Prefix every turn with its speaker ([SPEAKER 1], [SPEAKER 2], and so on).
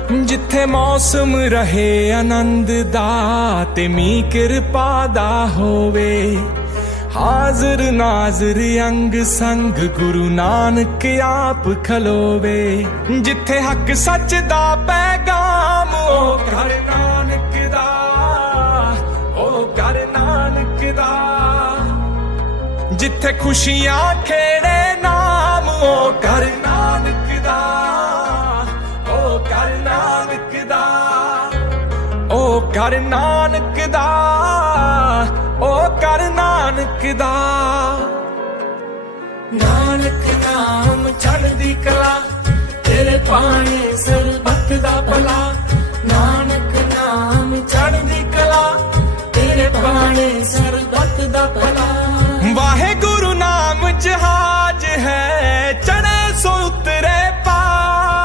[SPEAKER 1] ਜਿੱਥੇ ਮੌਸਮ ਰਹੇ ਆਨੰਦ ਦਾ ਤੇ ਮੀਂਹ ਕਿਰਪਾ ਦਾ ਹੋਵੇ। ਹਾਜ਼ਰ ਨਾਜ਼ਰ ਅੰਗ ਸੰਗ ਗੁਰੂ ਨਾਨਕ ਆਪ ਖਲੋਵੇ। ਜਿੱਥੇ ਹੱਕ ਸੱਚ ਦਾ ਪੈਗਾਮ ਉਹ ਘਰ ਨਾਨਕ ਦਾ, ਉਹ ਘਰ ਨਾਨਕ ਦਾ। ਜਿੱਥੇ ਖੁਸ਼ੀਆਂ ਖੇੜੇ ਨਾਮ ਉਹ ਘਰ ਨਾਨਕ ਦਾ, ਉਹ ਘਰ ਨਾਨਕ ਦਾ, ਉਹ ਘਰ ਨਾਨਕ ਦਾ, ਉਹ ਘਰ ਨਾਨਕ ਦਾ। ਨਾਨਕ ਨਾਮ ਚੜ੍ਹਦੀ ਕਲਾ ਤੇਰੇ ਪਾਣੇ ਸਰਬੱਤ ਦਾ ਭਲਾ। ਨਾਨਕ ਨਾਮ ਚੜ੍ਹਦੀ ਕਲਾ ਤੇਰੇ ਪਾਣੇ ਸਰਬੱਤ ਦਾ ਭਲਾ। ਵਾਹਿਗੁਰੂ ਨਾਮ ਜਹਾਜ ਹੈ